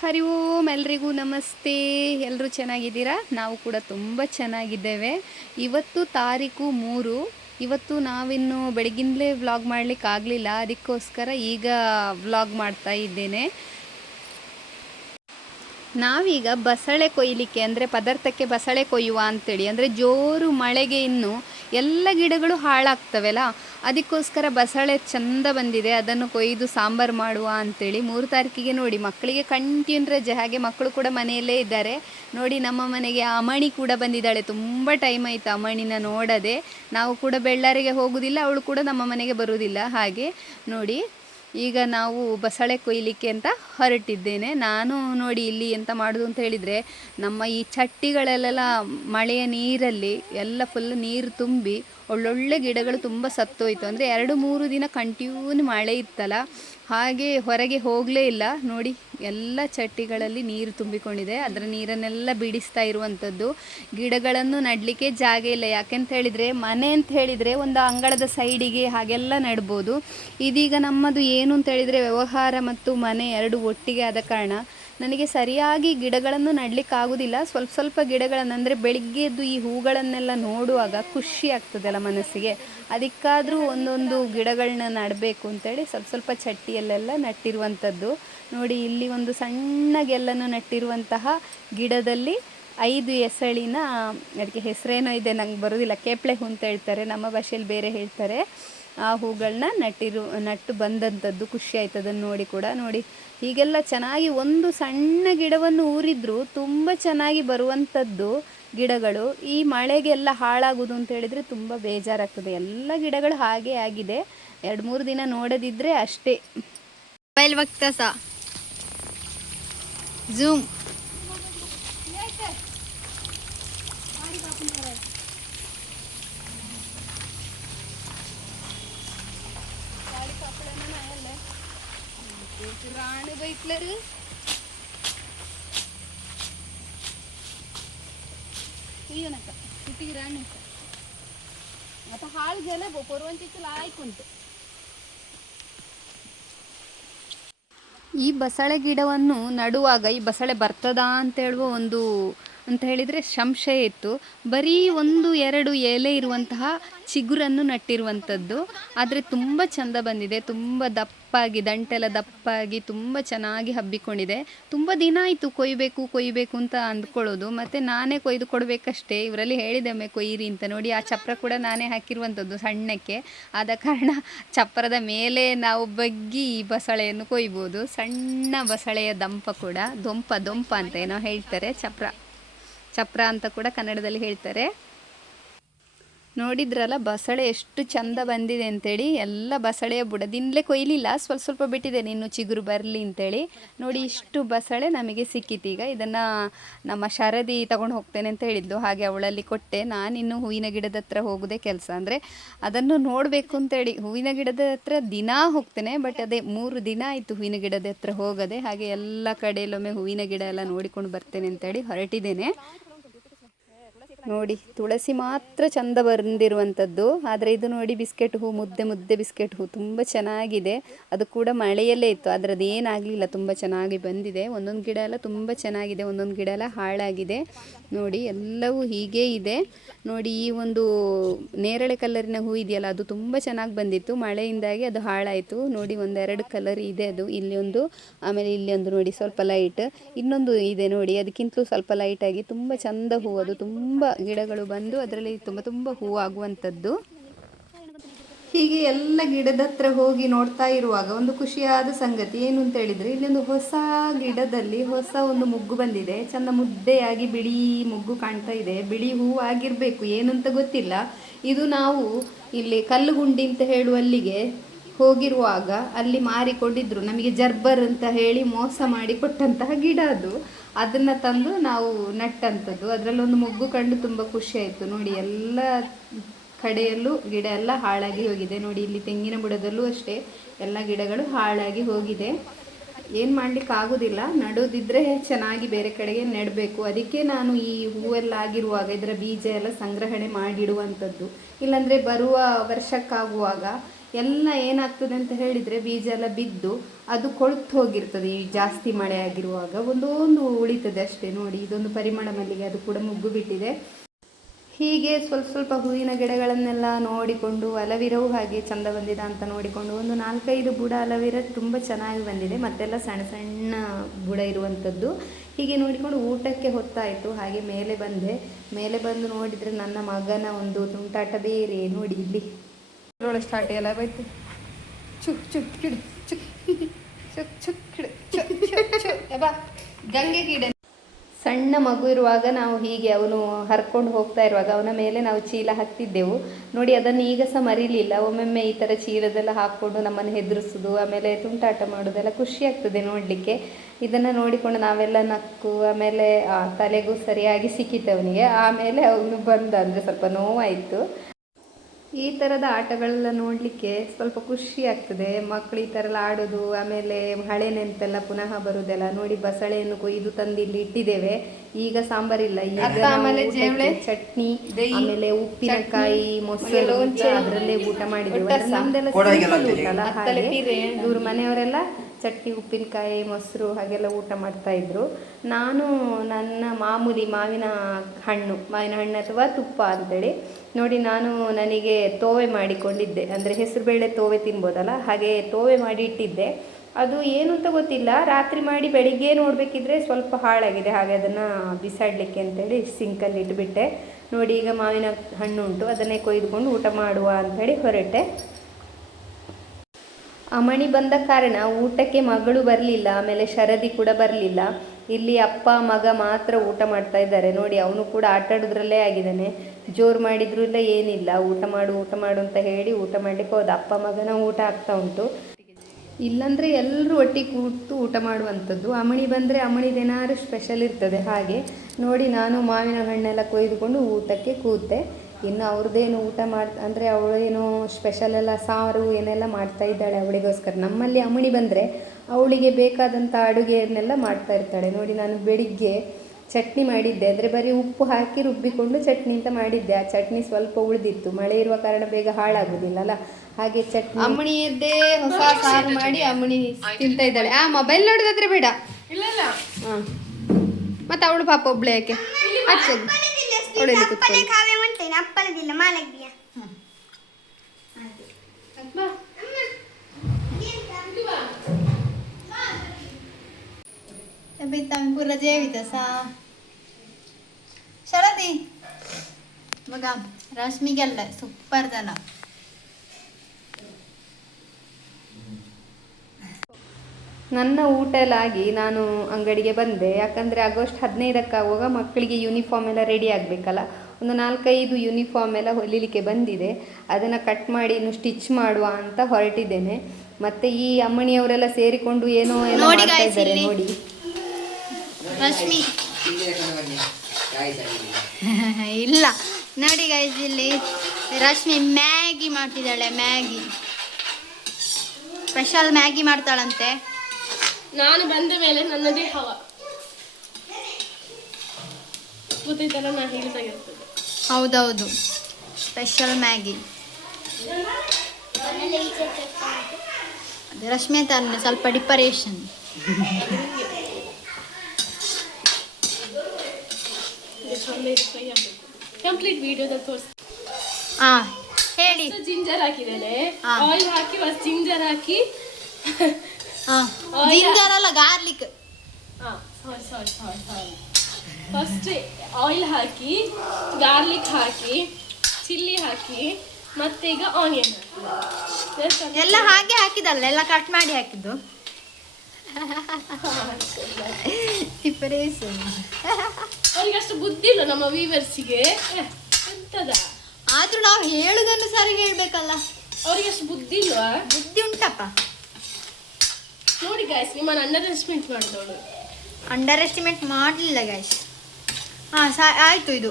ಹರಿ ಓಂ ಎಲ್ರಿಗೂ ನಮಸ್ತೆ. ಎಲ್ಲರೂ ಚೆನ್ನಾಗಿದ್ದೀರಾ? ನಾವು ಕೂಡ ತುಂಬ ಚೆನ್ನಾಗಿದ್ದೇವೆ. ಇವತ್ತು ತಾರೀಕು 3. ಇವತ್ತು ನಾವಿನ್ನು ಬೆಳಗಿಂದಲೇ ವ್ಲಾಗ್ ಮಾಡಲಿಕ್ಕಾಗಲಿಲ್ಲ, ಅದಕ್ಕೋಸ್ಕರ ಈಗ ವ್ಲಾಗ್ ಮಾಡ್ತಾ ಇದ್ದೇನೆ. ನಾವೀಗ ಬಸಳೆ ಕೊಯ್ಲಿಕ್ಕೆ ಅಂದರೆ ಪದಾರ್ಥಕ್ಕೆ ಬಸಳೆ ಕೊಯ್ಯುವ ಅಂತೇಳಿ, ಅಂದರೆ ಜೋರು ಮಳೆಗೆ ಇನ್ನು ಎಲ್ಲ ಗಿಡಗಳು ಹಾಳಾಗ್ತವೆಲ್ಲ, ಅದಕ್ಕೋಸ್ಕರ ಬಸಳೆ ಚಂದ ಬಂದಿದೆ, ಅದನ್ನು ಕೊಯ್ದು ಸಾಂಬಾರು ಮಾಡುವ ಅಂಥೇಳಿ. 3 ತಾರೀಕಿಗೆ ನೋಡಿ ಮಕ್ಕಳಿಗೆ ಕಂಟಿನ್ಯೂ ರಜೆ, ಹಾಗೆ ಮಕ್ಕಳು ಕೂಡ ಮನೆಯಲ್ಲೇ ಇದ್ದಾರೆ. ನೋಡಿ ನಮ್ಮ ಮನೆಗೆ ಅಮಣಿ ಕೂಡ ಬಂದಿದ್ದಾಳೆ, ತುಂಬ ಟೈಮ್ ಆಯಿತು ಅಮಣಿನ ನೋಡದೆ. ನಾವು ಕೂಡ ಬೆಳ್ಳಾರಿಗೆ ಹೋಗೋದಿಲ್ಲ, ಅವಳು ಕೂಡ ನಮ್ಮ ಮನೆಗೆ ಬರುವುದಿಲ್ಲ. ಹಾಗೆ ನೋಡಿ ಈಗ ನಾವು ಬಸಳೆ ಕೊಯ್ಲಿಕ್ಕೆ ಅಂತ ಹೊರಟಿದ್ದೇನೆ. ನಾನು ನೋಡಿ ಇಲ್ಲಿ ಎಂತ ಮಾಡೋದು ಅಂತ ಹೇಳಿದರೆ, ನಮ್ಮ ಈ ಚಟ್ಟಿಗಳಲ್ಲೆಲ್ಲ ಮಳೆಯ ನೀರಲ್ಲಿ ಎಲ್ಲ ಫುಲ್ ನೀರು ತುಂಬಿ ಒಳ್ಳೊಳ್ಳೆ ಗಿಡಗಳು ತುಂಬ ಸತ್ತೋಯ್ತು. ಅಂದರೆ 2-3 ದಿನ ಕಂಟಿನ್ಯೂ ಮಳೆ ಇತ್ತಲ್ಲ, ಹಾಗೆ ಹೊರಗೆ ಹೋಗಲೇ ಇಲ್ಲ. ನೋಡಿ ಎಲ್ಲ ಚಟ್ಟಿಗಳಲ್ಲಿ ನೀರು ತುಂಬಿಕೊಂಡಿದೆ, ಅದರ ನೀರನ್ನೆಲ್ಲ ಬಿಡಿಸ್ತಾ ಇರುವಂಥದ್ದು. ಗಿಡಗಳನ್ನು ನೆಡಲಿಕ್ಕೆ ಜಾಗ ಇಲ್ಲ, ಯಾಕೆಂತ ಹೇಳಿದರೆ ಮನೆ ಅಂತ ಹೇಳಿದರೆ ಒಂದು ಅಂಗಳದ ಸೈಡಿಗೆ ಹಾಗೆಲ್ಲ ನೆಡ್ಬೋದು. ಇದೀಗ ನಮ್ಮದು ಏನು ಅಂತ ಹೇಳಿದರೆ ವ್ಯವಹಾರ ಮತ್ತು ಮನೆ ಎರಡು ಒಟ್ಟಿಗೆ ಆದ ಕಾರಣ ನನಗೆ ಸರಿಯಾಗಿ ಗಿಡಗಳನ್ನು ನೆಡಲಿಕ್ಕಾಗೋದಿಲ್ಲ. ಸ್ವಲ್ಪ ಸ್ವಲ್ಪ ಗಿಡಗಳನ್ನು, ಅಂದರೆ ಬೆಳಿಗ್ಗೆದ್ದು ಈ ಹೂಗಳನ್ನೆಲ್ಲ ನೋಡುವಾಗ ಖುಷಿ ಆಗ್ತದಲ್ಲ ಮನಸ್ಸಿಗೆ, ಅದಕ್ಕಾದರೂ ಒಂದೊಂದು ಗಿಡಗಳನ್ನ ನೆಡಬೇಕು ಅಂತೇಳಿ ಸ್ವಲ್ಪ ಸ್ವಲ್ಪ ಚಟ್ಟಿಯಲ್ಲೆಲ್ಲ ನೆಟ್ಟಿರುವಂಥದ್ದು. ನೋಡಿ ಇಲ್ಲಿ ಒಂದು ಸಣ್ಣ ಗೆಲ್ಲನ್ನು ನೆಟ್ಟಿರುವಂತಹ ಗಿಡದಲ್ಲಿ 5 ಎಸಳಿನ, ಅದಕ್ಕೆ ಹೆಸರೇನೋ ಇದೆ ನಂಗೆ ಬರೋದಿಲ್ಲ, ಕೇಪ್ಳೆ ಹೂ ಅಂತ ಹೇಳ್ತಾರೆ, ನಮ್ಮ ಭಾಷೆಯಲ್ಲಿ ಬೇರೆ ಹೇಳ್ತಾರೆ. ಆ ಹೂಗಳನ್ನ ನಟ್ಟು ಬಂದಂಥದ್ದು. ಖುಷಿ ಆಯ್ತು ಅದನ್ನು ನೋಡಿ ಕೂಡ. ನೋಡಿ ಹೀಗೆಲ್ಲ ಚೆನ್ನಾಗಿ ಒಂದು ಸಣ್ಣ ಗಿಡವನ್ನು ಊರಿದ್ರು ತುಂಬ ಚೆನ್ನಾಗಿ ಬರುವಂಥದ್ದು ಗಿಡಗಳು. ಈ ಮಳೆಗೆಲ್ಲ ಹಾಳಾಗೋದು ಅಂತ ಹೇಳಿದರೆ ತುಂಬ ಬೇಜಾರಾಗ್ತದೆ. ಎಲ್ಲ ಗಿಡಗಳು ಹಾಗೆ ಆಗಿದೆ, 2-3 ದಿನ ನೋಡದಿದ್ದರೆ ಅಷ್ಟೇ. ಮೊಬೈಲ್ ವಕ್ತ ಝೂಮ್ राण बैठलं रे. नका किती राणी आता हाळ गेलं गो परवांची ऐकूनते. ಈ ಬಸಳೆ ಗಿಡವನ್ನು ನಡುವಾಗ ಈ ಬಸಳೆ ಬರ್ತದಾ ಅಂತ ಹೇಳುವ ಒಂದು ಅಂತ ಹೇಳಿದರೆ ಸಂಶಯ ಇತ್ತು. ಬರೀ 1-2 ಎಲೆ ಇರುವಂತಹ ಚಿಗುರನ್ನು ನಟ್ಟಿರುವಂಥದ್ದು, ಆದರೆ ತುಂಬ ಚೆಂದ ಬಂದಿದೆ. ತುಂಬ ದಪ್ಪಾಗಿ, ದಂಟೆಲ್ಲ ದಪ್ಪಾಗಿ ತುಂಬ ಚೆನ್ನಾಗಿ ಹಬ್ಬಿಕೊಂಡಿದೆ. ತುಂಬ ದಿನ ಆಯಿತು ಕೊಯ್ಬೇಕು ಅಂತ ಅಂದ್ಕೊಳ್ಳೋದು, ಮತ್ತು ನಾನೇ ಕೊಯ್ದು ಕೊಡಬೇಕಷ್ಟೇ. ಇವರಲ್ಲಿ ಹೇಳಿದೆಮ್ಮೆ ಕೊಯ್ಯಿರಿ ಅಂತ. ನೋಡಿ ಆ ಚಪ್ರ ಕೂಡ ನಾನೇ ಹಾಕಿರುವಂಥದ್ದು ಸಣ್ಣಕ್ಕೆ, ಆದ ಕಾರಣ ಚಪ್ರದ ಮೇಲೆ ನಾವು ಬಗ್ಗಿ ಈ ಬಸಳೆಯನ್ನು ಕೊಯ್ಬೋದು. ಸಣ್ಣ ಬಸಳೆಯ ದೊಂಪ ಅಂತ ಏನೋ ಹೇಳ್ತಾರೆ, ಚಪ್ರ ಅಂತ ಕೂಡ ಕನ್ನಡದಲ್ಲಿ ಹೇಳ್ತಾರೆ. ನೋಡಿದ್ರಲ್ಲ ಬಸಳೆ ಎಷ್ಟು ಚಂದ ಬಂದಿದೆ ಅಂತೇಳಿ. ಎಲ್ಲ ಬಸಳೆಯ ಬುಡದಿಂದಲೇ ಕೊಯ್ಲಿಲ್ಲ, ಸ್ವಲ್ಪ ಸ್ವಲ್ಪ ಬಿಟ್ಟಿದ್ದೇನೆ ಇನ್ನು ಚಿಗುರು ಬರಲಿ ಅಂತೇಳಿ. ನೋಡಿ ಇಷ್ಟು ಬಸಳೆ ನಮಗೆ ಸಿಕ್ಕಿತು. ಈಗ ಇದನ್ನು ನಮ್ಮ ಶಾರದಿ ತಗೊಂಡು ಹೋಗ್ತೇನೆ ಅಂತ ಹೇಳಿದ್ದು, ಹಾಗೆ ಅವಳಲ್ಲಿ ಕೊಟ್ಟೆ. ನಾನಿನ್ನು ಹೂವಿನ ಗಿಡದ ಹತ್ರ ಹೋಗೋದೇ ಕೆಲಸ, ಅಂದರೆ ಅದನ್ನು ನೋಡಬೇಕು ಅಂತೇಳಿ ಹೂವಿನ ಗಿಡದ ಹತ್ರ ದಿನ ಹೋಗ್ತೇನೆ. ಬಟ್ ಅದೇ 3 ದಿನ ಆಯಿತು ಹೂವಿನ ಗಿಡದ ಹತ್ರ ಹೋಗದೆ. ಹಾಗೆ ಎಲ್ಲ ಕಡೆಯಲ್ಲೊಮ್ಮೆ ಹೂವಿನ ಗಿಡ ಎಲ್ಲ ನೋಡಿಕೊಂಡು ಬರ್ತೇನೆ ಅಂತೇಳಿ ಹೊರಟಿದ್ದೇನೆ. ನೋಡಿ ತುಳಸಿ ಮಾತ್ರ ಚಂದ ಬಂದಿರುವಂಥದ್ದು, ಆದರೆ ಇದು ನೋಡಿ ಬಿಸ್ಕೆಟ್ ಹೂ, ಮುದ್ದೆ ಬಿಸ್ಕೆಟ್ ಹೂ ತುಂಬ ಚೆನ್ನಾಗಿದೆ. ಅದು ಕೂಡ ಮಳೆಯಲ್ಲೇ ಇತ್ತು, ಅದರದ್ದು ಏನಾಗಲಿಲ್ಲ, ತುಂಬ ಚೆನ್ನಾಗಿ ಬಂದಿದೆ. ಒಂದೊಂದು ಗಿಡ ಎಲ್ಲ ತುಂಬ ಚೆನ್ನಾಗಿದೆ, ಒಂದೊಂದು ಗಿಡ ಎಲ್ಲ ಹಾಳಾಗಿದೆ. ನೋಡಿ ಎಲ್ಲವೂ ಹೀಗೆ ಇದೆ. ನೋಡಿ ಈ ಒಂದು ನೇರಳೆ ಕಲರಿನ ಹೂ ಇದೆಯಲ್ಲ, ಅದು ತುಂಬ ಚೆನ್ನಾಗಿ ಬಂದಿತ್ತು, ಮಳೆಯಿಂದಾಗಿ ಅದು ಹಾಳಾಯಿತು. ನೋಡಿ 1-2 ಕಲರ್ ಇದೆ ಅದು, ಇಲ್ಲಿ ಒಂದು, ಆಮೇಲೆ ಇಲ್ಲಿ ಒಂದು ನೋಡಿ ಸ್ವಲ್ಪ ಲೈಟ್, ಇನ್ನೊಂದು ಇದೆ ನೋಡಿ ಅದಕ್ಕಿಂತಲೂ ಸ್ವಲ್ಪ ಲೈಟಾಗಿ ತುಂಬ ಚಂದ ಹೂ. ಅದು ತುಂಬ ಗಿಡಗಳು ಬಂದು ಅದರಲ್ಲಿ ತುಂಬ ಹೂ ಆಗುವಂಥದ್ದು. ಹೀಗೆ ಎಲ್ಲ ಗಿಡದ ಹತ್ರ ಹೋಗಿ ನೋಡ್ತಾ ಇರುವಾಗ ಒಂದು ಖುಷಿಯಾದ ಸಂಗತಿ ಏನು ಅಂತ ಹೇಳಿದರೆ, ಇಲ್ಲೊಂದು ಹೊಸ ಗಿಡದಲ್ಲಿ ಹೊಸ ಒಂದು ಮುಗ್ಗು ಬಂದಿದೆ. ಚಂದ ಮುದ್ದೆಯಾಗಿ ಬಿಳಿ ಮುಗ್ಗು ಕಾಣ್ತಾ ಇದೆ, ಬಿಳಿ ಹೂ ಆಗಿರಬೇಕು, ಏನಂತ ಗೊತ್ತಿಲ್ಲ. ಇದು ನಾವು ಇಲ್ಲಿ ಕಲ್ಲುಗುಂಡಿ ಅಂತ ಹೇಳುವಲ್ಲಿಗೆ ಹೋಗಿರುವಾಗ ಅಲ್ಲಿ ಮಾರಿಕೊಂಡಿದ್ರು, ನಮಗೆ ಜರ್ಬರ್ ಅಂತ ಹೇಳಿ ಮೋಸ ಮಾಡಿ ಕೊಟ್ಟಂತಹ ಗಿಡ ಅದು. ಅದನ್ನು ತಂದು ನಾವು ನಟ್ಟಂಥದ್ದು. ಅದರಲ್ಲೊಂದು ಮುಗ್ಗು ಕಂಡು ತುಂಬ ಖುಷಿ ಆಯಿತು. ನೋಡಿ ಎಲ್ಲ ಕಡೆಯಲ್ಲೂ ಗಿಡ ಎಲ್ಲ ಹಾಳಾಗಿ ಹೋಗಿದೆ. ನೋಡಿ ಇಲ್ಲಿ ತೆಂಗಿನ ಬುಡದಲ್ಲೂ ಅಷ್ಟೇ ಎಲ್ಲ ಗಿಡಗಳು ಹಾಳಾಗಿ ಹೋಗಿದೆ. ಏನು ಮಾಡಲಿಕ್ಕೆ ಆಗೋದಿಲ್ಲ, ನಡೋದಿದ್ದರೆ ಚೆನ್ನಾಗಿ ಬೇರೆ ಕಡೆಗೆ ನೆಡಬೇಕು. ಅದಕ್ಕೆ ನಾನು ಈ ಹೂವೆಲ್ಲ ಆಗಿರುವಾಗ ಇದರ ಬೀಜ ಎಲ್ಲ ಸಂಗ್ರಹಣೆ ಮಾಡಿಡುವಂಥದ್ದು. ಇಲ್ಲಾಂದರೆ ಬರುವ ವರ್ಷಕ್ಕಾಗುವಾಗ ಎಲ್ಲ ಏನಾಗ್ತದೆ ಅಂತ ಹೇಳಿದರೆ ಬೀಜ ಎಲ್ಲ ಬಿದ್ದು ಅದು ಕೊಳ್ತು ಹೋಗಿರ್ತದೆ. ಈ ಜಾಸ್ತಿ ಮಳೆ ಆಗಿರುವಾಗ ಒಂದೊಂದು ಉಳಿತದೆ ಅಷ್ಟೇ. ನೋಡಿ ಇದೊಂದು ಪರಿಮಳ ಮಲ್ಲಿಗೆ, ಅದು ಕೂಡ ಮುಗ್ಗು ಬಿಟ್ಟಿದೆ. ಹೀಗೆ ಸ್ವಲ್ಪ ಸ್ವಲ್ಪ ಹೂವಿನ ಗಿಡಗಳನ್ನೆಲ್ಲ ನೋಡಿಕೊಂಡು, ಅಲವಿರವು ಹಾಗೆ ಚಂದ ಬಂದಿದೆ ಅಂತ ನೋಡಿಕೊಂಡು ಒಂದು 4-5 ಬುಡ ಅಲವಿರ ತುಂಬ ಚೆನ್ನಾಗಿ ಬಂದಿದೆ, ಮತ್ತೆಲ್ಲ ಸಣ್ಣ ಸಣ್ಣ ಬುಡ ಇರುವಂಥದ್ದು. ಹೀಗೆ ನೋಡಿಕೊಂಡು ಊಟಕ್ಕೆ ಹೊತ್ತಾಯಿತು. ಹಾಗೆ ಮೇಲೆ ಬಂದು ನೋಡಿದರೆ ನನ್ನ ಮಗನ ಒಂದು ತುಂಟಾಟ ಬೇರೆ. ನೋಡಿ ಇಲ್ಲಿ ಸ್ಟಾರ್ಟ್ ಎಲ್ಲ ಬೈತು, ಚುಕ್ ಚುಕ್ ಕಿಡು ಚುಕ್ ಚುಕ್ ಚುಕ್ ಕಿಡು ಚುಕ್ ಬಾ ಗಂಗೆ ಗಿಡ. ಸಣ್ಣ ಮಗು ಇರುವಾಗ ನಾವು ಹೀಗೆ ಅವನು ಹರ್ಕೊಂಡು ಹೋಗ್ತಾ ಇರುವಾಗ ಅವನ ಮೇಲೆ ನಾವು ಚೀಲ ಹಾಕ್ತಿದ್ದೆವು. ನೋಡಿ ಅದನ್ನು ಈಗ ಸಹ ಮರೀಲಿಲ್ಲ. ಒಮ್ಮೊಮ್ಮೆ ಈ ಥರ ಚೀಲದೆಲ್ಲ ಹಾಕ್ಕೊಂಡು ನಮ್ಮನ್ನು ಹೆದರಿಸೋದು, ಆಮೇಲೆ ತುಂಟಾಟ ಮಾಡೋದೆಲ್ಲ ಖುಷಿ ಆಗ್ತದೆ ನೋಡಲಿಕ್ಕೆ. ಇದನ್ನು ನೋಡಿಕೊಂಡು ನಾವೆಲ್ಲ ನಕ್ಕು, ಆಮೇಲೆ ತಲೆಗೂ ಸರಿಯಾಗಿ ಸಿಕ್ಕಿತ್ತು ಅವನಿಗೆ. ಆಮೇಲೆ ಅವನು ಬಂದ, ಅಂದರೆ ಸ್ವಲ್ಪ ನೋವಾಯಿತು. ಈ ಥರದ ಆಟಗಳೆಲ್ಲ ನೋಡಲಿಕ್ಕೆ ಸ್ವಲ್ಪ ಖುಷಿ ಆಗ್ತದೆ. ಮಕ್ಕಳು ಈ ಥರ ಎಲ್ಲ ಆಡೋದು, ಆಮೇಲೆ ಹಳೆ ನೆನಪೆಲ್ಲ ಪುನಃ ಬರುವುದೆಲ್ಲ. ನೋಡಿ ಬಸಳೆಯನ್ನು ಕೊಯ್ದು ತಂದು ಇಲ್ಲಿ ಇಟ್ಟಿದ್ದೇವೆ. ಈಗ ಸಾಂಬಾರಿಲ್ಲ, ಈಗ ಆಮೇಲೆ ಚಟ್ನಿ, ಆಮೇಲೆ ಉಪ್ಪಿನಕಾಯಿ, ಮೊಸರು ಅದರಲ್ಲೇ ಊಟ ಮಾಡಿದ್ದೇವೆ. ನಮ್ದೆಲ್ಲ ಊಟ ಅಲ್ಲ, ಹಾಗೆ ಇವ್ರ ಮನೆಯವರೆಲ್ಲ ಚಟ್ನಿ, ಉಪ್ಪಿನಕಾಯಿ, ಮೊಸರು ಹಾಗೆಲ್ಲ ಊಟ ಮಾಡ್ತಾಯಿದ್ರು. ನಾನು ನನ್ನ ಮಾಮೂಲಿ ಮಾವಿನ ಹಣ್ಣು ಅಥವಾ ತುಪ್ಪ ಅಂತೇಳಿ ನೋಡಿ, ನನಗೆ ತೋವೆ ಮಾಡಿಕೊಂಡಿದ್ದೆ. ಅಂದರೆ ಹೆಸರುಬೇಳೆ ತೋವೆ ತಿನ್ಬೋದಲ್ಲ, ಹಾಗೆ ತೋವೆ ಮಾಡಿ ಇಟ್ಟಿದ್ದೆ. ಅದು ಏನು ಅಂತ ಗೊತ್ತಿಲ್ಲ, ರಾತ್ರಿ ಮಾಡಿ ಬೆಳಿಗ್ಗೆ ನೋಡಬೇಕಿದ್ರೆ ಸ್ವಲ್ಪ ಹಾಳಾಗಿದೆ. ಹಾಗೆ ಅದನ್ನು ಬಿಸಾಡಲಿಕ್ಕೆ ಅಂತೇಳಿ ಸಿಂಕಲ್ಲಿ ಇಟ್ಬಿಟ್ಟೆ. ನೋಡಿ ಈಗ ಮಾವಿನ ಹಣ್ಣು ಉಂಟು, ಅದನ್ನೇ ಕೊಯ್ದುಕೊಂಡು ಊಟ ಮಾಡುವ ಅಂಥೇಳಿ ಹೊರಟೆ. ಅಮಣಿ ಬಂದ ಕಾರಣ ಊಟಕ್ಕೆ ಮಗಳು ಬರಲಿಲ್ಲ, ಆಮೇಲೆ ಶರದಿ ಕೂಡ ಬರಲಿಲ್ಲ. ಇಲ್ಲಿ ಅಪ್ಪ ಮಗ ಮಾತ್ರ ಊಟ ಮಾಡ್ತಾ ಇದ್ದಾರೆ. ನೋಡಿ ಅವನು ಕೂಡ ಆಟ ಆಡೋದ್ರಲ್ಲೇ ಆಗಿದ್ದಾನೆ. ಜೋರು ಮಾಡಿದ್ರೂ ಇಲ್ಲ ಏನಿಲ್ಲ, ಊಟ ಮಾಡು ಅಂತ ಹೇಳಿ ಊಟ ಮಾಡಲಿಕ್ಕೆ ಹೋದ. ಅಪ್ಪ ಮಗನ ಊಟ ಆಗ್ತಾ ಉಂಟು. ಇಲ್ಲಾಂದರೆ ಎಲ್ಲರೂ ಒಟ್ಟಿಗೆ ಕೂತು ಊಟ ಮಾಡುವಂಥದ್ದು. ಅಮಣಿ ಬಂದರೆ ಅಮಣಿದೇನಾದ್ರು ಸ್ಪೆಷಲ್ ಇರ್ತದೆ. ಹಾಗೆ ನೋಡಿ ನಾನು ಮಾವಿನ ಹಣ್ಣೆಲ್ಲ ಕೊಯ್ದುಕೊಂಡು ಊಟಕ್ಕೆ ಕೂತೆ. ಇನ್ನು ಅವ್ರದ್ದೇನು ಊಟ ಅಂದರೆ ಅವಳೇನೋ ಸ್ಪೆಷಲ್ ಎಲ್ಲ ಸಾರು ಏನೆಲ್ಲ ಮಾಡ್ತಾ ಇದ್ದಾಳೆ ಅವಳಿಗೋಸ್ಕರ. ನಮ್ಮಲ್ಲಿ ಅಮಣಿ ಬಂದರೆ ಅವಳಿಗೆ ಬೇಕಾದಂಥ ಅಡುಗೆಯನ್ನೆಲ್ಲ ಮಾಡ್ತಾ ಇರ್ತಾಳೆ. ನೋಡಿ ನಾನು ಬೆಳಿಗ್ಗೆ ಚಟ್ನಿ ಮಾಡಿದ್ದೆ, ಅಂದರೆ ಬರೀ ಉಪ್ಪು ಹಾಕಿ ರುಬ್ಬಿಕೊಂಡು ಚಟ್ನಿ ಅಂತ ಮಾಡಿದ್ದೆ. ಆ ಚಟ್ನಿ ಸ್ವಲ್ಪ ಉಳಿದಿತ್ತು, ಮಳೆ ಇರುವ ಕಾರಣ ಬೇಗ ಹಾಳಾಗೋದಿಲ್ಲಲ್ಲ, ಹಾಗೆ ಚಟ್ನಿ ಅಮ್ಮಣಿಯದ್ದೇ ಹೊಸ ಸಾರು ಮಾಡಿ ಅಮ್ಮಣಿ ತಿಂತ ಇದ್ದಾಳೆ. ಮೊಬೈಲ್ ನೋಡೋದಾದ್ರೆ ಬೇಡ, ಹಾಂ ಮತ್ತೆ ಅವಳು ಪಾಪ ಒಬ್ಳೆ ಯಾಕೆ pura jevita sa Sharadi baga Rashmigella super jana. ನನ್ನ ಊಟ ಎಲ್ಲ ಆಗಿ ನಾನು ಅಂಗಡಿಗೆ ಬಂದೆ. ಯಾಕಂದರೆ ಆಗಸ್ಟ್ 15 ಮಕ್ಕಳಿಗೆ ಯೂನಿಫಾರ್ಮ್ ಎಲ್ಲ ರೆಡಿ ಆಗಬೇಕಲ್ಲ. ಒಂದು 4-5 ಯೂನಿಫಾರ್ಮ್ ಎಲ್ಲ ಹೊಲಿಲಿಕ್ಕೆ ಬಂದಿದೆ. ಅದನ್ನು ಕಟ್ ಮಾಡಿ ಇನ್ನು ಸ್ಟಿಚ್ ಮಾಡುವ ಅಂತ ಹೊರಟಿದ್ದೇನೆ. ಮತ್ತು ಈ ಅಮ್ಮಣಿಯವರೆಲ್ಲ ಸೇರಿಕೊಂಡು ಏನೋ ಮಾಡ್ತಾ ಇದ್ದಾರೆ ನೋಡಿ. ರಶ್ಮಿ ಇಲ್ಲ ನೋಡಿ ಗೈಸ್, ಇಲ್ಲಿ ರಶ್ಮಿ ಮ್ಯಾಗಿ ಮಾಡ್ತಿದ್ದಾಳೆ. ಮ್ಯಾಗಿ ಸ್ಪೆಷಲ್ ಮ್ಯಾಗಿ ಮಾಡ್ತಾಳಂತೆ. ನಾನು ಬಂದ ಮೇಲೆ ನನ್ನದೇ ಹವ ಗೊತ್ತೈತಲ್ಲ, ನಾ ಹೇಳಿದಾಗಿರ್ತದೆ. ಹೌದೌದು, ಸ್ಪೆಷಲ್ ಮ್ಯಾಗಿ. ಅದು ರಶ್ಮಿ ಅಂತ ಸ್ವಲ್ಪ ಡಿಪರೇಷನ್. ಕಂಪ್ಲೀಟ್ ವಿಡಿಯೋದಲ್ಲಿ ತೋರಿಸಿ. ಹೇಳಿ. ಜಿಂಜರ್ ಹಾಕಿದ್ದೇನೆ, ಆಯಿಲ್ ಹಾಕಿ ಜಿಂಜರ್ ಹಾಕಿ, ಜಿಂಜರ್ ಅಲ್ಲ ಗಾರ್ಲಿಕ್. ಫಸ್ಟ್ ಆಯಿಲ್ ಹಾಕಿ, ಗಾರ್ಲಿಕ್ ಹಾಕಿ, ಚಿಲ್ಲಿ ಹಾಕಿ, ಮತ್ತೆ ಈಗ ಆನಿಯನ್ ಎಲ್ಲ ಹಾಗೆ ಹಾಕಿದಲ್ಲ, ಎಲ್ಲ ಕಟ್ ಮಾಡಿ ಹಾಕಿದ್ದು. ಅವ್ರಿಗೆ ಅಷ್ಟು ಬುದ್ಧಿ ಇಲ್ಲ ನಮ್ಮ ವೀವರ್ಸಿಗೆ. ಎಂತದ ಆದ್ರೂ ನಾವು ಹೇಳುದನ್ನು ಸರಿ ಹೇಳ್ಬೇಕಲ್ಲ. ಅವ್ರಿಗೆ ಅಷ್ಟು ಬುದ್ಧಿ ಇಲ್ವಾ? ಬುದ್ಧಿ ಉಂಟಪ್ಪ. ನೋಡಿ ಗಾಯ್ಸ್, ನಿಮ್ಮನ್ನು ಅಂಡರ್ ಎಸ್ಟಿಮೇಟ್ ಮಾಡಿದವಳು. ಅಂಡರ್ ಎಸ್ಟಿಮೇಟ್ ಮಾಡಲಿಲ್ಲ ಗಾಯ್ಸ್. ಆಯ್ತು. ಇದು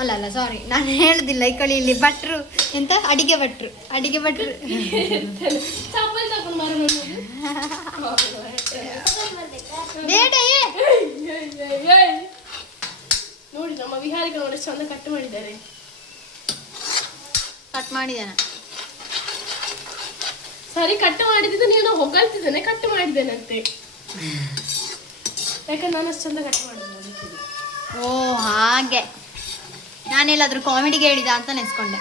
ಅಲ್ಲ ಸಾರಿ, ನಾನು ಹೇಳುದಿಲ್ಲ. ಈ ಕಡೆ ಇಲ್ಲಿ ಭಟ್ರು ಎಂತ ಅಡಿಗೆ ಭಟ್ರು ಚಾಪಲ್ ತಗೊಂಡು ಮಾರ ಬೇಡ. ನೋಡಿ ನಮ್ಮ ವಿಹಾರಿಗಳು ನೋಡಿ ಚಂದ ಕಟ್ ಮಾಡಿದ್ದಾರೆ. ಕಟ್ ಮಾಡಿದಾನ. ಸರಿ ಕಟ್ ಮಾಡಿದ್ದು ನೀನು ಹೊಗಳ್ತಿದ್ದೇನೆ ಕಟ್ ಮಾಡಿದ್ದೇನಂತೆ. ಯಾಕಂದ್ರೆ ನಾನು ಅಷ್ಟು ಚಂದ ಕಟ್ ಮಾಡಿದ್ದು ಅದಕ್ಕೆ. ಓ ಹಾಗೆ, ನಾನೆಲ್ಲಾದ್ರೂ ಕಾಮಿಡಿಗೆ ಹೇಳಿದ ಅಂತ ನೆನೆಸ್ಕೊಂಡೆ.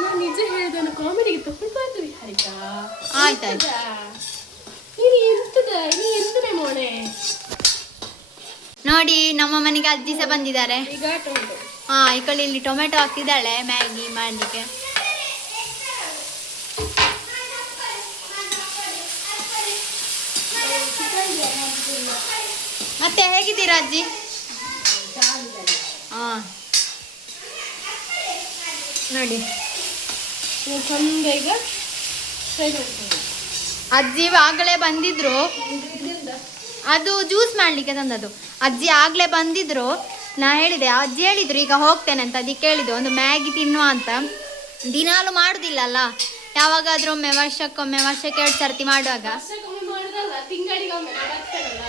ನಾನು ನಿಜ ಹೇಳಿದನು ಕಾಮಿಡಿಗೆ ತಗೊಳ್ಬಾರ್ದು ವಿಹಾರಿಕಾ. ಆಯ್ತಾಯ್ತು. ನೀನು ಎಂತದೆ ಮೋಣೆ. ನೋಡಿ ನಮ್ಮ ಮನೆಗೆ ಅಜ್ಜಿ ಸಹ ಬಂದಿದ್ದಾರೆ. ಈಗ ಟೊಮೆಟೊ. ಹಾ, ಈ ಕಡೆ ಇಲ್ಲಿ ಟೊಮೆಟೊ ಹಾಕ್ತಿದ್ದಾಳೆ ಮ್ಯಾಗಿ ಮಾಡ್ಲಿಕ್ಕೆ. ಮತ್ತೆ ಹೇಗಿದ್ದೀರಾ ಅಜ್ಜಿ? ಹಾ ನೋಡಿ ಚಂದ ಈಗ ಫ್ರೈ ಮಾಡ್ತೀನಿ. ಅಜ್ಜಿ ಆಗಲೇ ಬಂದಿದ್ರು, ಅದು ಜ್ಯೂಸ್ ಮಾಡ್ಲಿಕ್ಕೆ ತಂದದ್ದು. ಅಜ್ಜಿ ಆಗ್ಲೇ ಬಂದಿದ್ರು, ನಾ ಹೇಳಿದೆ, ಅಜ್ಜಿ ಹೇಳಿದ್ರು ಈಗ ಹೋಗ್ತೇನೆ ಅಂತ. ಅದಕ್ಕೆ ಹೇಳಿದ್ರು ಒಂದು ಮ್ಯಾಗಿ ತಿನ್ನುವ ಅಂತ. ದಿನಾಲು ಮಾಡುದಿಲ್ಲ ಅಲ್ಲ, ಯಾವಾಗಾದ್ರೂ ಒಮ್ಮೆ, ವರ್ಷಕ್ಕೊಮ್ಮೆ, ವರ್ಷಕ್ಕೆ 2 ಸರ್ತಿ ಮಾಡುವಾಗ. ತಿಂಗಳಿಗೊಮ್ಮೆ ಬರ್ತೇನಲ್ಲ,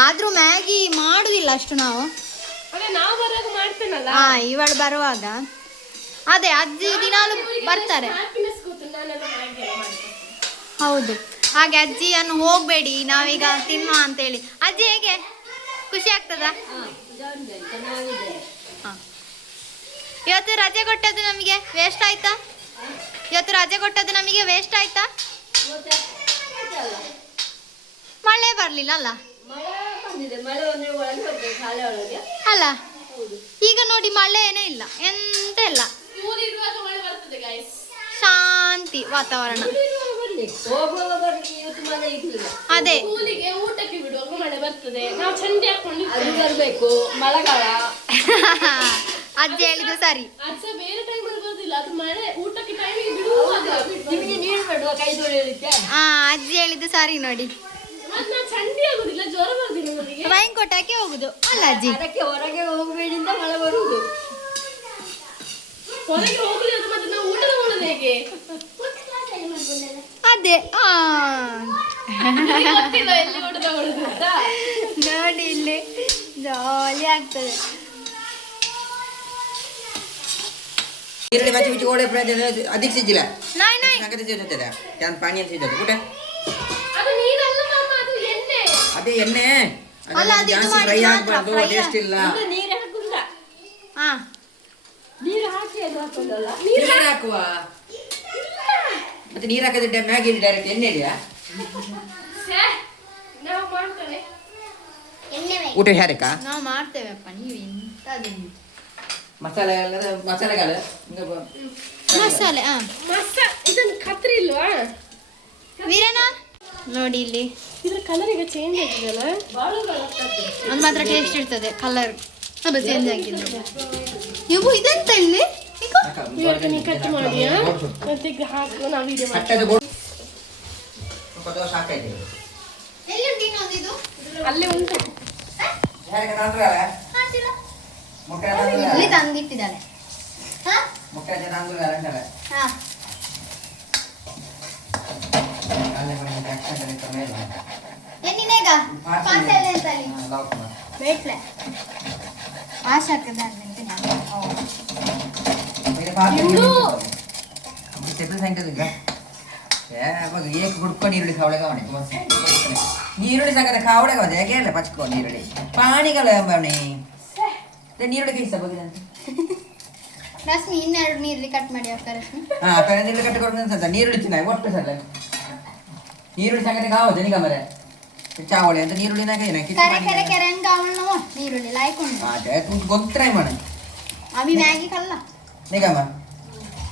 ಆದ್ರೂ ಮ್ಯಾಗಿ ಮಾಡುದಿಲ್ಲ ಅಷ್ಟು ನಾವು. ಅದೇ ನಾವು ಬರುವಾಗ ಮಾಡ್ತೇನಲ್ಲ. ಹಾ, ಇವಳು ಬರುವಾಗ ಅದೇ ಅಜ್ಜಿ ದಿನಾಲು ಬರ್ತಾರೆ. ಹ್ಯಾಪಿನೆಸ್ ಗೊತ್ತು, ನಾನೆಲ್ಲ ಮ್ಯಾಗಿ ಎಲ್ಲ ಮಾಡ್ತೇನೆ. ಹೌದು, ಹಾಗೆ ಅಜ್ಜಿಯನ್ನು ಹೋಗ್ಬೇಡಿ ನಾವೀಗ ತಿನ್ನುವ ಅಂತೇಳಿ. ಅಜ್ಜಿ ಹೇಗೆ ಖುಷಿ ಆಗ್ತದಾ? ಹಾ. ಇವತ್ತು ರಜೆ ಕೊಟ್ಟದ್ದು ನಮಗೆ ವೇಸ್ಟ್ ಆಯ್ತಾ? ಇವತ್ತು ರಜೆ ಕೊಟ್ಟದ್ದು ನಮಗೆ ವೇಸ್ಟ್ ಆಯ್ತಾ? ಮಳೆ ಬರ್ಲಿಲ್ಲ ಅಲ್ಲ? ಅಲ್ಲ, ಈಗ ನೋಡಿ ಮಳೆ ಏನೇ ಇಲ್ಲ, ಎಂತ ಇಲ್ಲ, ಊರಿರುವಾಗ ಮಳೆ ಬರ್ತದೆ ಗೈಸ್. ಶಾಂತಿ ವಾತಾವರಣ. ಅದೇ ಸ್ಕೂಲಿಗೆ ಊಟಕ್ಕೆ ಬಿಡುವಾಗ ಮಳೆ ಬರ್ತದೆ, ನಾವು ಚಂಡಿ ಹಾಕೊಂಡು ಬರ್ಬೇಕು. ಮಳೆಗಾಲ ಅಜ್ಜಿ ಹೇಳಿದ್ದು ಸರಿ. ಅಜ್ಜ ಬೇರೆ ಟೈಮಲ್ಲಿ ಬರುದಿಲ್ಲ, ಅದು ಮಳೆ ಊಟಕ್ಕೆ ಟೈಮಿಗೆ ಬಿಡುವಾಗ ನೀರು ಬಿಡುವ ಕೈ ತೊಳೆಯಲಿಕ್ಕೆ. ಹಾ, ಅಜ್ಜಿ ಹೇಳಿದ್ದು ಸರಿ ನೋಡಿ. ಮತ್ತೆ ನಾವು ಚಂಡಿ ಆಗುದಿಲ್ಲ, ಜ್ವರ ಬರುದಿಲ್ಲ ನನಗೆ. ರೈನ್ ಕೋಟ್ ಹಾಕಿ ಹೋಗುದು ಅಲ್ಲ ಅಜ್ಜಿ? ಅದಕ್ಕೆ ಹೊರಗೆ ಹೋಗಬೇಡಿಂದ ಮಳೆ ಬರುವುದು. ಹೊರಗೆ ಹೋಗುದು ಅದು, ಮತ್ತೆ ನಾವು ಊಟ ತಗೊಳ್ಳೋದು ಹೇಗೆ? ಅದೇ ಗೊತ್ತಿಲ್ಲ ಎಲ್ಲಿ ಊಟ ತಗೊಳ್ಳೋದು ಅಂತ. ನೋಡಿ ಇಲ್ಲಿ ಜಾಲಿ ಆಗ್ತದೆ. ಈರುಳ್ಳಿ ಬಚ್ಚಿ ಬಿಚ್ಚಿ ಓಡೆ ಅದಕ್ಕೆ ಸಿಜ್ಜಿಲ್ಲ ನಾಯ್ ನಾಯ್ ಸಂಗತಿ ಸಿದ್ಧತೆ ಕ್ಯಾನ್ ಪಾನಿ ಅಂತ ಸಿದ್ಧತೆ ಊಟ ಅದು ನೀರಲ್ಲ ಮಾಮ, ಅದು ಎಣ್ಣೆ. ಅದೇ ಎಣ್ಣೆ ಅಲ್ಲ, ಅದು ಇದು ಜಾಸ್ತಿ ಮಾಡಿ ಫ್ರೈ ಮಾತ್ರ, ಆಗ್ಬಾರ್ದು, fry ಟೇಸ್ಟ್ ಇಲ್ಲ. ನೀರು ಹಾಕುದಿಲ್ಲ, ಹಾ, ನೀರು ಹಾಕಿ ಅದು ಹಾಕೋದಲ್ಲ. ನೀರು ಹಾಕುವ ಮತ್ತೆ ನೀರು ಹಾಕದಿದ್ದ ಮ್ಯಾಗಿ ಡೈರೆಕ್ಟ್ ಎಣ್ಣೆ ಇದೆಯಾ? ನಾವು ಮಾಡ್ತೇವೆ ಊಟ ಯಾರಕ್ಕ ನಾವು ಮಾಡ್ತೇವೆಪ್ಪ, ನೀವು ಎಂತದು ಮಸಾಲೆ ಮಸಾಲೆಗಳು ಮಸಾಲೆ. ಹಾ, ಇದನ್ನು ಕತ್ರಿ ಇಲ್ವಾ? ವೀರಣ್ಣ ನೋಡಿ ಇಲ್ಲಿ ಇದ್ರ ಕಲರ್ ಈಗ ಚೇಂಜ್ ಆಗಿದೆಯಲ್ಲ, ಒಂದು ಮಾತ್ರ ಟೇಸ್ಟ್ ಇರ್ತದೆ. ಕಲರ್ ಅದು ಚೇಂಜ್ ಆಗಿದ್ದು. ಇವು ಇದೆಂತ ಇಲ್ಲಿ ಇವತ್ತು ನೀ ಕಟ್ ಮಾಡಿಯಾ? ಮತ್ತೆ ಈಗ ಹಾಕು, ನಾವು ವಿಡಿಯೋ ಮಾಡಿ. ಕಟ್ಟದ ಗೋಡು ಸ್ವಲ್ಪ ದೋಸೆ ಹಾಕೈತೆ ಅಲ್ಲೇ ಉಂಟು. ಯಾರಿಗೆ ತಂದ್ರೆ ಮುಟ್ಟೆ ಇಲ್ಲಿ ತಂದಿಟ್ಟಿದ್ದಾಳೆ. ಮುಟ್ಟೆ ತಂದ್ರೆ ಅಂತಾರೆ ಹಾ, ಅಲ್ಲೇ ಬಂದು ಅಕ್ಷರ ಮೇಲೆ ಏನಿನೇಗ ಪಾಸೆಲ್ಲ ಅಂತ ಅಲ್ಲಿ ಲಾಕ್ ಮಾಡಿ ಬೇಟ್ಲೆ ಆಶಾಕದ ನೀರುಳ್ಳಿ ಕಾವಳೆ ನೀರುಳ್ಳಿ ಸಂಗದ ಕಾವಳೆ ಹೇಗೆ ಪಚ್ಕೋ ನೀರುಳ್ಳಿ ಪಾಣಿಗಳು ಎಂಬಣಿ ನೀರುಳ್ಳಿ ಕೈ ಸಬೋದಂತ ರಶ್ಮಿ ಇನ್ನೆರಡು ನೀರಲ್ಲಿ ಕಟ್ ಮಾಡಿ ಅಕ್ಕ ರಶ್ಮಿ. ಹಾ ನೀರುಳ್ಳಿ ಕಟ್ಟಿಕೊಡ್ತಂತ ನೀರುಳ್ಳಿ ತಿನ್ನ ಒಟ್ಟು ಸರ್ ನೀರುಳ್ಳಿ ಸಂಗದ ಕಾವು ಜನಿಗ ಮರೆ ಚಾವಳಿ ಅಂತ ನೀರುಳ್ಳಿನಾಗ ಕರೆ ಕರೆ ಕರೆ ಅಂತ ಅವಳು ನೀರುಳ್ಳಿ ಲಾಯ್ಕೊಂಡು ಗೊತ್ತೈ ಮಾಡ ಅವಿ ಮ್ಯಾಗಿ ಕಲ್ಲ ನಿಗಮ್ಮ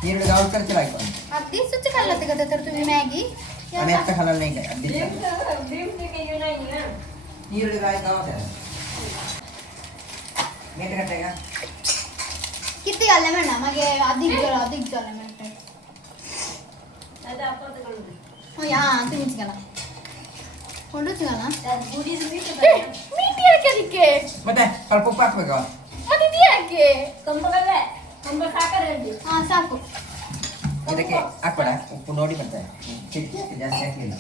ನೀರುಳ್ಳಿ ಕಾವಳು ಖರ್ಚು ಹಾಕೊಂಡು ಅದ್ದಿ ಸುಚ್ಚ ಕಲ್ಲ ತೆಗೆದ ತರ್ತೀವಿ ಮ್ಯಾಗಿ ಎತ್ತ ಕಲರ್ ನೀರುಳ್ಳಿ ಕಾಯಿ ಕಾವ ಮೇಟ ಕಟ್ಟೆಗ कितने गाले में ना मगे अधिक जला में ಅದು ಅಪ್ಪದ ಕಣ್ಣು. ओ यार तू नीचे गला ಕೊಂಡು ಚಿಗಲ್ಲ ಮೀಟಿ ಯಾಕೆ ಅದಕ್ಕೆ? ಮತ್ತೆ ಸ್ವಲ್ಪ ಉಪ್ಪು ಹಾಕ್ಬೇಕು ಮತ್ತೆ ಇದು ಯಾಕೆ? ಕಂಬ ಸಾಕರೆ ಹಾ ಸಾಕು ಇದಕ್ಕೆ ಹಾಕ್ಬೇಡ ಉಪ್ಪು ನೋಡಿ ಮತ್ತೆ ಜಾಸ್ತಿ ಹಾಕಲಿಲ್ಲ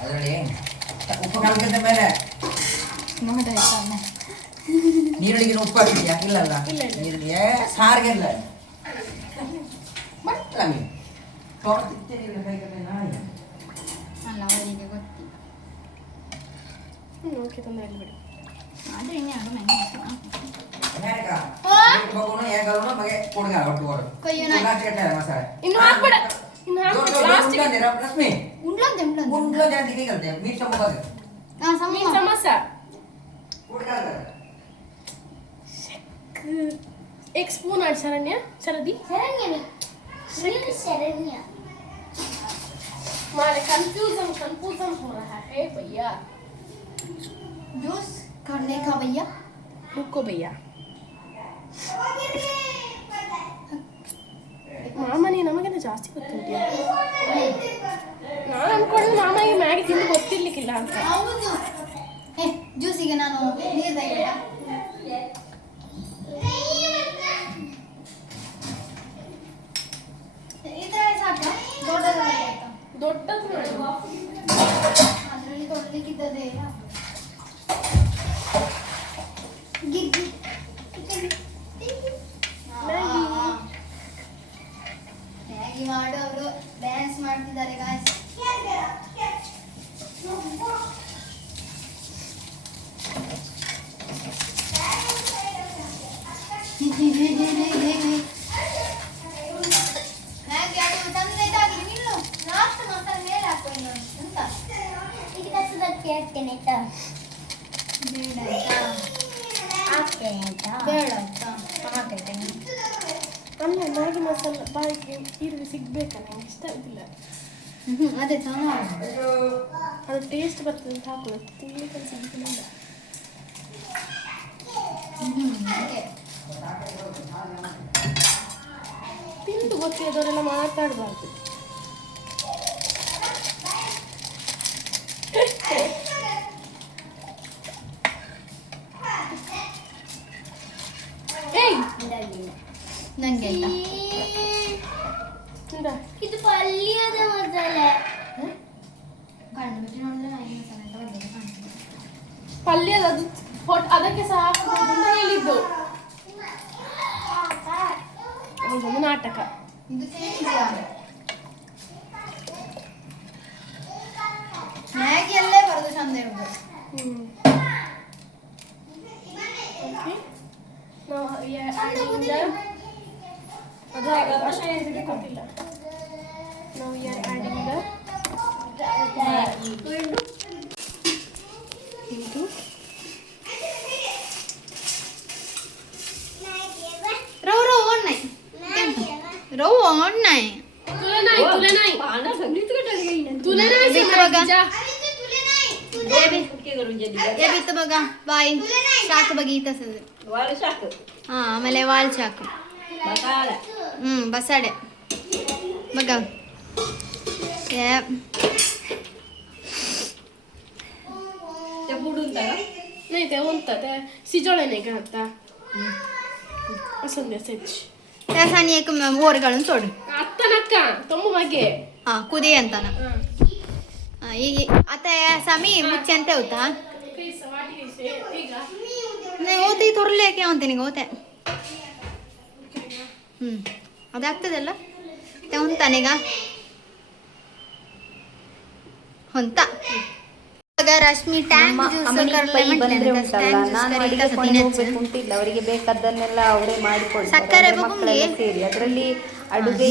ಅದರಲ್ಲಿ ಉಪ್ಪು ಕಲ್ಕಿದ ಮೇಲೆ ನೋಡಾಯ್ತಾ ನೀರುಳ್ಳಿಗೆ ಉಪ್ಪು ಹಾಕಿದ್ಯಾ? ಇಲ್ಲಲ್ಲ ನೀರುಳ್ಳಿ ಸಾರಿಗೆ ಇಲ್ಲ ಗೊತ್ತಿಲ್ಲ ನೀನು ಫೋನ್ ತಿಂತೇನೆ ಕೈ ಕಟ್ಟೆ ನಾಯಿ ಅಲ್ಲ ಅವರಿಗೆ ಗೊತ್ತಿಲ್ಲ. ಓಕೆ ತೊಂದರೆ ಇಲ್ಲ ಬಿಡಿ. ಆದ್ರೆ ಇನ್ಯಾರು ಮೆಣಸು ಕೊಯ್ಯು ನಾಯಿ. ಇನ್ನು ಹಾಕ್ಬೇಡ. ಇನ್ನು ಹಾಕ್ಬೇಡ. ಲಾಸ್ಟಿಗೆ ಉಂಡ್ಲಂತೆ ಮೀನ್ ಸಮೋಸ. एक स्पून ऐड शरण्य शरदी शरण्य मारे कंफ्यूजन हो रहा है भैया. जूस करने का भैया रुको भैया. ಮಾಮನಿ ನಮಗಿಂತ ಜಾಸ್ತಿ ಗೊತ್ತುಂಟಿಯ. ನಾನು ಅನ್ಕೊಂಡು ಮಾಮ ಈ ಮ್ಯಾಗಿ ತಿಂದು ಗೊತ್ತಿರ್ಲಿಕ್ಕಿಲ್ಲ ಅಂತ. ಹೌದು. ಜ್ಯೂಸಿಗೆ ನಾನು ನೀರು ತೆಗೆದ ಈ ಥರ ಸಾಕಾ ದೊಡ್ಡದು ಮಾಡು. ಅದರಲ್ಲಿ ತೊಡಲಿಕ್ಕಿದ್ದದೆ ಮ್ಯಾಗಿ ಮಾಡು. ಅವರು ಡ್ಯಾನ್ಸ್ ಮಾಡ್ತಿದ್ದಾರೆ ಗಾಯ್ಸ್. ಮ್ಯಾಗಿ ಅದು ತಂದೆದಾಗಿ ನಿಲ್ಲು. ಲಾಸ್ಟ್ ಮಸಾಲೆ ಮೇಲೆ ಹಾಕೋ ಇನ್ನೊಂದು ಅಂತ. ಈಗ ತಕ್ಷಣಕ್ಕೆ ಹಾಕ್ತೇನೆ ಆಯ್ತಾ? ಬೇಡ ಆಯ್ತಾ? ಹಾಕ್ತೇನೆ ಆಯ್ತಾ? ಬೇಡ ಆಯ್ತಾ? ಹಾಕ್ತೇನೆ. ಅಲ್ಲ ಮ್ಯಾಗಿ ಮಸಾಲ ಬಾಯಿಗೆ ಈರುಳ್ಳಿ ಸಿಗ್ಬೇಕಾ? ನಂಗೆ ಇಷ್ಟ ಇದಿಲ್ಲ. ಅದೇ ಚೆನ್ನಾಗಿ ಅದು ಟೇಸ್ಟ್ ಬರ್ತದೆ ಅಂತ ಹಾಕೋದು. ತಿನ್ಲಿಕ್ಕೆ ಸಿಗ್ತಿಲ್ಲ. ತಿಂದು ಗೊತ್ತಿರೋರೆಲ್ಲ ಮಾತಾಡಬಾರ್ದು. ನಂಗೆ ಇದು ಪಲ್ಯದ ಮಸಾಲೆ. ಕಣ್ಣು ಬಿಟ್ಟು ನೋಡಿದ್ರೆ ನಾಯಿ ಮಸಾಲೆ ಅಂತ ಬಂದಿದೆ ಕಾಣ್ತದೆ. ಪಲ್ಯದ ಅದು ಅದಕ್ಕೆ ಸಹ ಹಾಕಬಹುದು ಅಂತ ಹೇಳಿದ್ದು. ಒಂದು ನಾಟಕ. ಇದು ಮ್ಯಾಗಿಯಲ್ಲೇ ಬರೋದು ಚಂದ ಇರೋದು. ಅದು ಅಷ್ಟೇ ಗೊತ್ತಿಲ್ಲ. ನಾವು ಆ್ಯಡಿಂಗ್ ಇದು रव रव ऑन नाही रव ऑन नाही तुला नाही तुला नाही पाना सगळीच गटाली गेली तुला नाही बित सांगायचं. बघा जा. कुटके करून जेली हे बित बघा बाय शाक बघितस वाळ शाक हा आम्हाला वाल शाक बसाला बसाडे बघा हे ते बुडून ता नाही ते होतं ते सिजोळे नाही का आता असं मेसेज त्यासाठी एक ओर घालून सोड आत्ता नका tomu ಬಗ್ಗೆ हा कुदी अंताना आता सामी मुच्चे अंते होता ಪ್ಲೀಸ್ ವಾಟಿ ಈಗ नाही होते थोरले के म्हणते निघ होते ಅದಾಗ್ತದಲ್ಲ ಹೊಂತಾನೀಗ ಹೊಂತ ರಶ್ಮಿ ಟ್ಯಾಂಕ್ ನಾನು ಅಡಿಗೆ ಕೊಂಡು ಹೋಗ್ಬೇಕು ಉಂಟಿಲ್ಲ. ಅವರಿಗೆ ಬೇಕಾದ್ದನ್ನೆಲ್ಲ ಅವರೇ ಮಾಡಿಕೊಡ್ತಾರೆ. ಸಕ್ಕರೆ ಮಕ್ಕಳೆಲ್ಲ ಸೇರಿ ಅದರಲ್ಲಿ ಅಡುಗೆ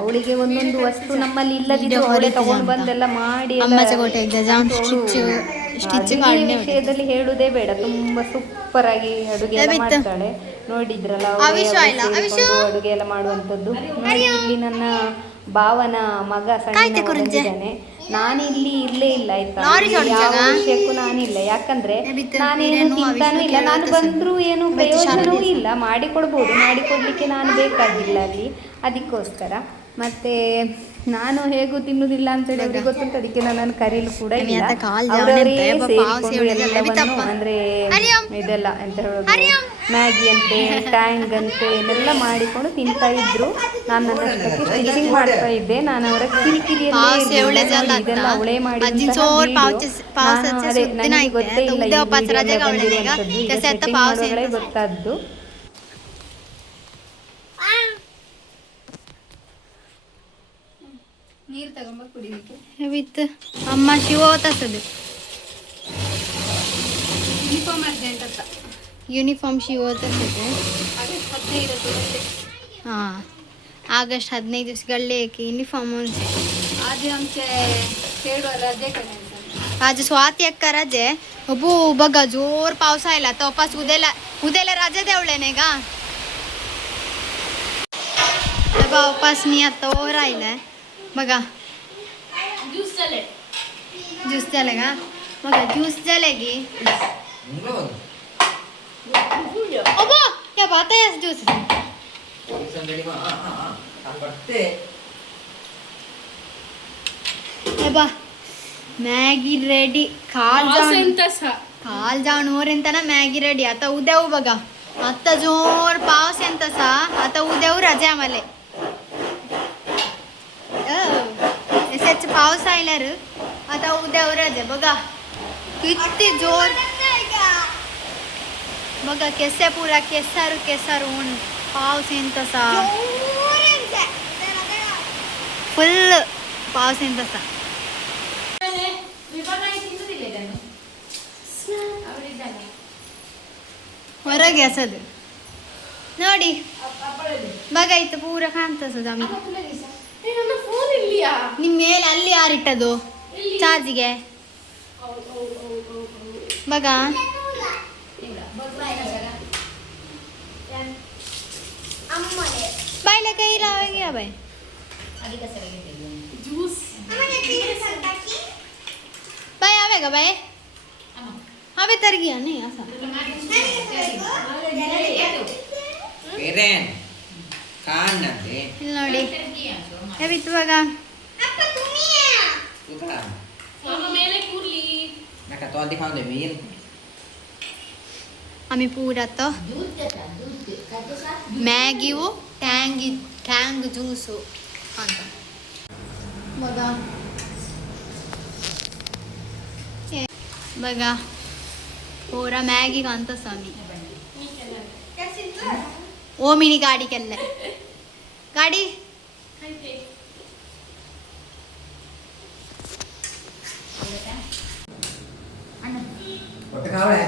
ಅವಳಿಗೆ ಒಂದೊಂದು ವಸ್ತು ನಮ್ಮಲ್ಲಿ ಇಲ್ಲದಿದ್ದು ಅವಳೇ ತಗೊಂಡು ಬಂದೆಲ್ಲ ಮಾಡಿ ಅಡುಗೆ ವಿಷಯದಲ್ಲಿ ಹೇಳುವುದೇ ಬೇಡ. ತುಂಬಾ ಸೂಪರ್ ಆಗಿ ಅಡುಗೆ ಎಲ್ಲ ಮಾಡ್ತಾಳೆ. ನೋಡಿದ್ರಲ್ಲ ಅಡುಗೆ ಎಲ್ಲ ಮಾಡುವಂಥದ್ದು. ನೋಡಿ ಇಲ್ಲಿ ನನ್ನ ಭಾವನ ಮಗ ಸಣ್ಣ ಬಂದಿದ್ದಾನೆ. ನಾನಿಲ್ಲಿ ಇರ್ಲೇ ಇಲ್ಲ ಆಯ್ತಾ, ಯಾವ ವಿಷಯಕ್ಕೂ ನಾನಿಲ್ಲ. ಯಾಕಂದ್ರೆ ನಾನೇನು ತಿಂತಾನೂ ಇಲ್ಲ. ನಾನು ಬಂದ್ರೂ ಏನು ಪ್ರಯೋಜನವೂ ಇಲ್ಲ. ಮಾಡಿಕೊಡ್ಬೋದು, ಮಾಡಿಕೊಡ್ಲಿಕ್ಕೆ ನಾನು ಬೇಕಾಗಿಲ್ಲ ಅಲ್ಲಿ. ಅದಕ್ಕೋಸ್ಕರ ಮತ್ತೆ ನಾನು ಹೇಗೂ ತಿನ್ನುವುದಿಲ್ಲ ಅಂತೇಳಿ ಅವ್ರಿಗೆ ಗೊತ್ತುಂಟು. ಅದಕ್ಕೆ ನನ್ನನ್ನು ಕರೀಲು ಕೂಡ ಇಲ್ಲ. ಅವರವರೇ ಸೇರಿಕೊಂಡು ಎಲ್ಲವನ್ನು ಅಂದ್ರೆ ಇದೆಲ್ಲ ಎಂತ ಹೇಳೋದು, ಮ್ಯಾಗಿ ಅಂತೆ ಟ್ಯಾಂಗ್ ಅಂತೆ ಇದೆಲ್ಲ ಮಾಡಿಕೊಂಡು ತಿಂತಾ ಇದ್ರು. ನಾನು ನನ್ನಷ್ಟಕ್ಕೆ ಸ್ಟಿಚಿಂಗ್ ಮಾಡ್ತಾ ಇದ್ದೆ. ನಾನು ಅವರ ಕಿರಿಕಿರಿಯಲ್ಲಿ ಇದೆಲ್ಲ ಅವಳೇ ಮಾಡಿ ನನಗೆ ಗೊತ್ತೇ ಇಲ್ಲ ಗೊತ್ತಾದ್ದು. ನೀರು ತಗೊಂಬ ಕುಡಿಲಿಕ್ಕೆ. ವಿತ್ ಅಮ್ಮ ಶಿವೋತಸದು ಯೂನಿಫಾರ್ಮ್ ಅರ್ಜೆಂಟ್ ಅಂತ. ಯೂನಿಫಾರ್ಮ್ ಶಿವೋತಸದು ಆಗಸ್ಟ್ 15 तुरंत. हां ಆಗಸ್ಟ್ 15 दिवसगळले की यूनिफॉर्म आज आमचे खेळ रजे कडे. आज स्वाती अक्का रजे अबू बघा जोर पाऊस आयला तोपास उद्याला रजे देवले नाही का बघा उपास मी आता ओ राहिलाय बघा ज्यूस झाले. ज्यूस झालं का बघा ज्यूस झाले की अबो या बात आहे ज्यूस हे बा मॅगी रेडी काल जाऊन ओरेंतना मॅगी रेडी आता उद्या बघा आता जोर पाऊस येतसा आता उद्या रजे आम्हाला एसच पाऊस आयल्यार आता उद्या रजे बघा किती जोर बघा केसे पुरा केसार ऊन पाऊस येतसा फुल पाऊस येतसा ಹೊರಗೆ ಹಸದು ನೋಡಿ ಬಗಾಯ್ತು ಪೂರ ಕಾಣ್ತಸದ ನನ್ನ ಫೋನ್ ಇಲ್ಲಿಯಾ? ನಿಮ್ಮ ಮೇಲೆ ಅಲ್ಲಿ ಯಾರಿಟ್ಟದು ಚಾರ್ಜಿಗೆ ಬಗ ಬಾಯ್ಲೆ ಕೈ लावेंगे बाय ज्यूस बाय आवेगा बाय हवे तर गया नहीं असा ಪೇರೆನ್ ಕಾಣತ್ತೆ ಇಲ್ಲಿ ನೋಡಿ ಹೇವಿತ್ತು ಬಗ ಉತ್ತರ ಮಾಮ ಮೇಲೆ ಕೂರ್ಲಿ. ನಕ ತೋಂದಿ ಖಾಂದೆ ಮೀನ್ आम्ही पुरा तो मॅगी वो टँग ज्यूस ಅಂತ बघा बघा पोरा मॅगी कांतस आम्ही ओमिनी गाडी केल्ले गाडी ಒಟ್ಟು ಕಾವಳೆ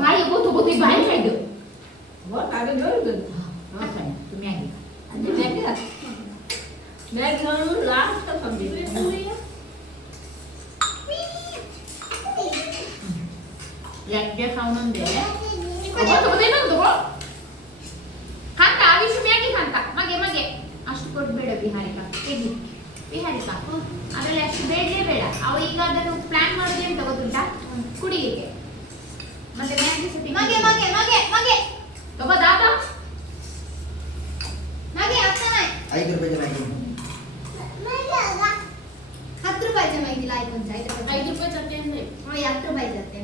ಬಾಯಿ ಗೊತ್ತು ಬಾಯಿ ಮಾಡಿದ್ದು खाऊन दे खांता आयुष्य मॅगी खांता मागे मागे ಅಷ್ಟು ಕೊಡ್ಬೇಡ ವಿಹಾರಿಕಾ ಅದರಲ್ಲಿ ಅಷ್ಟು ಬೇಡಲೇ ಬೇಡ ಅವಳು ಈಗ ಅದನ್ನು ಪ್ಲಾನ್ ಮಾಡಿದೆ ಅಂತ ಗೊತ್ತುಂಟಾ ಕುಡಿಲಿಕ್ಕೆ ಮತ್ತೆ ಮ್ಯಾಗಿ ಸತಿ मागे मागे मागे मागे ತಗೋ ದಾದ मागे आता नाही 5 ರೂಪಾಯಿ ಮ್ಯಾಗಿ 10 रुपयाच्या माहितीला ऐकून जायचं 5 ರೂಪಾಯಿ जाते ಅಂದ್ರೆ 10 रुपये जाते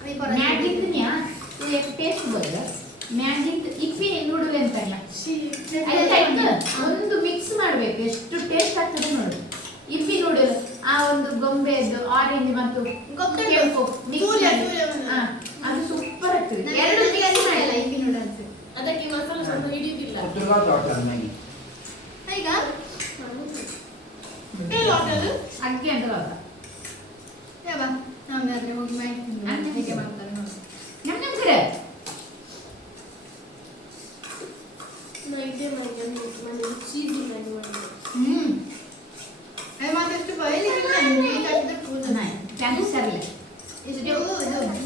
आम्ही परत ಮ್ಯಾಗಿನ್ಯ तू एक टेस्ट बघ ಮ್ಯಾಗಿನ್ ಇಪ್ಪಿ ನೂಡಲ್ ಅಂತಲ್ಲ ಒಂದು ಮಿಕ್ಸ್ ಮಾಡಬೇಕು ಎಷ್ಟು ಟೇಸ್ಟ್ ಆಗ್ತದೆ ನೋಡು ಇಪ್ಪಿ ನೂಡಲ್ ಆ ಒಂದು ಗೊಂಬೆದು ಆರೆಂಜ್ ಮತ್ತು ಕೆಂಪು ಮಿಕ್ಸ್ ಅದು ಸೂಪರ್ ಆಗ್ತದೆ ಎರಡು ಮಿಕ್ಸ್ ಮಾಡಿಲ್ಲ ಇಪ್ಪಿ ನೂಡಲ್ಸ್ ಅದಕ್ಕೆ ಮಸಾಲೆ ಸ್ವಲ್ಪ ಹಿಡಿಯುವುದಿಲ್ಲ ಉತ್ತರವಾ ತೋಟ ಮ್ಯಾಗಿ ಈಗ ಅಡ್ಗೆ ಅಂತ ಅಲ್ಲ ಯಾವ ನಮ್ಗೆ ಹೋಗಿ ಮಾಡಿ ಹೇಗೆ ಮಾಡ್ತಾರೆ ನೋಡಿ ನಮ್ಮ ಕಡೆ ಮಾತಷ್ಟು ಬಯಲಿಲ್ಲ ಕ್ಯಾನ್ಸರ್ ಸರಿಲ್ಲ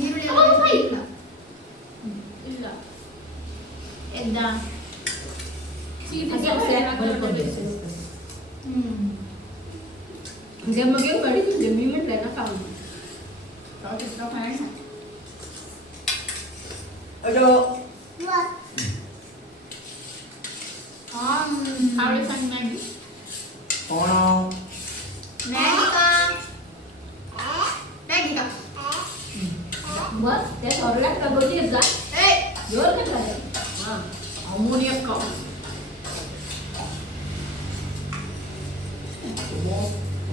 ಈರುಳ್ಳಿ ಇಲ್ಲ ಎದ್ದ ಗೆಮ್ಮಗೆ ಬಡಿತಿದ್ದೆ ಮೀಮೆಲ್ಲ ಕಾವು ಅಯ್ಯೋ आवडे सांग मॅगी कोणो मॅगी का मॅगी का बस त्या सोरला का बोलली जा ए जोर का करे हां ಅಮೋನಿಯಕ್ಕ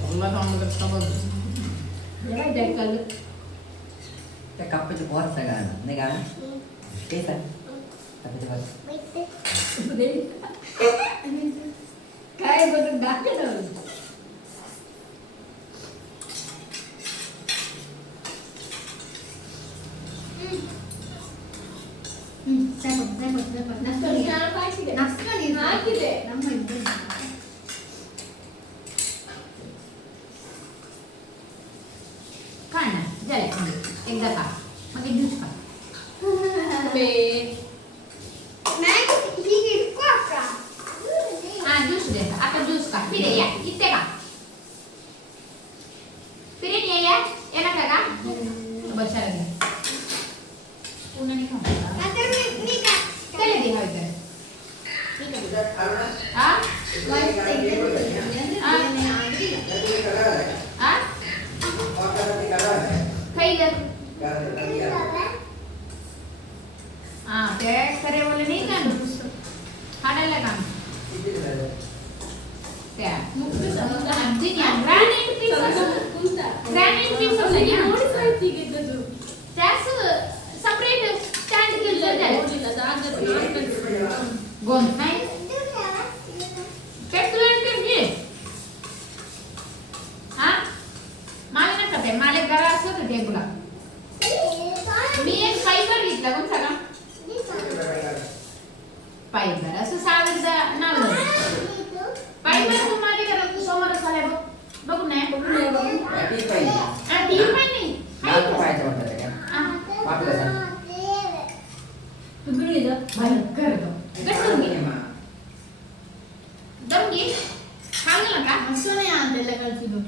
ಎಲ್ಲ ಕಾಣುತ್ತೆ ಬಂದು ಕಪ್ಪ ಬೋರ್ ಸಗಾನ ನಿಗಾನ ಕೇಸ ಕಪ್ಪ ಬೋರ್ काय बघून दाखव काय ना झाले एकदा खा मग एक दिवस खा हा ज्यूस दे आता ज्यूस खा फिरे या इथे खा फिरे या येणार का बसायला घ्या पुन्हा नाही खाऊ चले दे हवे तर हा हा खाईलं हा ते खरे बोले नाही का हाडायला का त्या ग्रॅनाइट पीस त्याच सेपरेट स्टँड गोंद नाही हा मला नका ते मला एक घरा असत ते तुला मी एक फायबर घेतला कोण सांगा फायबर असं सागर नाव फायबर तू माझ्या घरात समोर झालाय बघू नाही ती पाहिजे ती पण नाही नाक पाहायचं म्हणतात ते काय वाटलं सांग तुम्ही भयंकर कसं घे दम घे खांगला का असं नाही आणलेलं का तुझं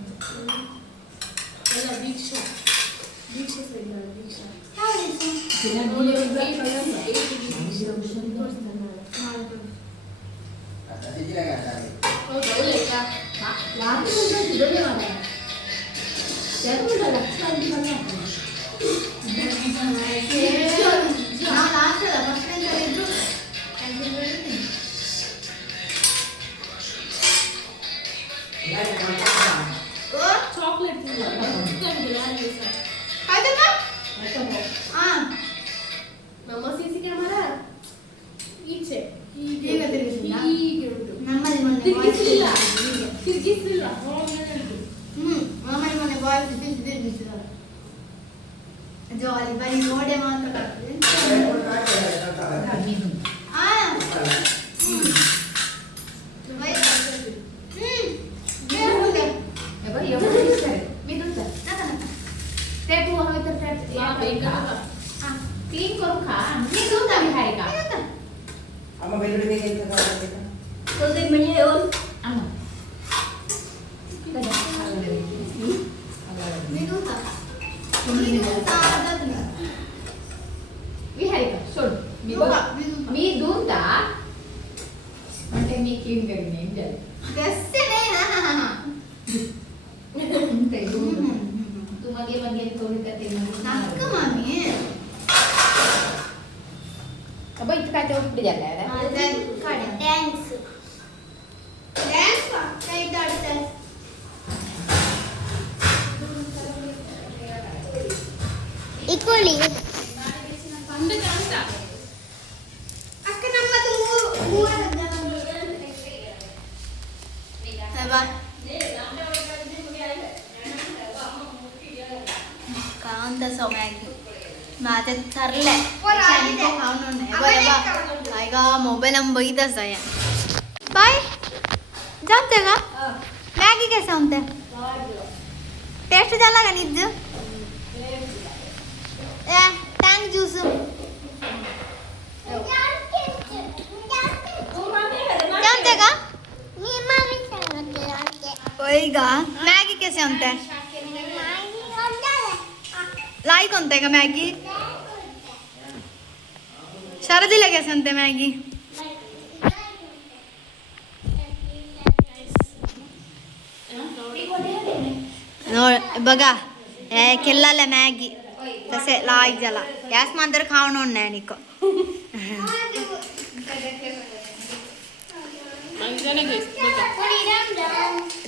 आता तिची काय करणार ಜೋಲಿ ಬರೀ ನೋಡೆ ಮಾತ್ರ क्लीन करू खा मी दूध आम्ही खाय का आम्हा बेलडी मी घेतलं का बोलते म्हणजे येऊन आम्हा विहारी का सोड मी दूध म्हणते मी क्लीन करीन तू मध्ये मध्ये थोडी का ते इथं काय तेवढं पुढे झालं ಇಟ್ಕೊಳ್ಳಿ ಕಾಂತ ಸೊಮ್ಯಾಗಿ ಮಾತೆ ತರಲೆ का मोबाईल हम बघितच आहे बाय जमते का मॅगी कैसे होते टेस्ट झाला का निज टँक ज्यूस जमते का होय का मॅगी कैसे होते लाई कोणते का मॅगी शरदीला कैसे होते मॅगी बघा केलेला मॅगी तसे लाईक झाला गॅस मात्र खावण नाही निको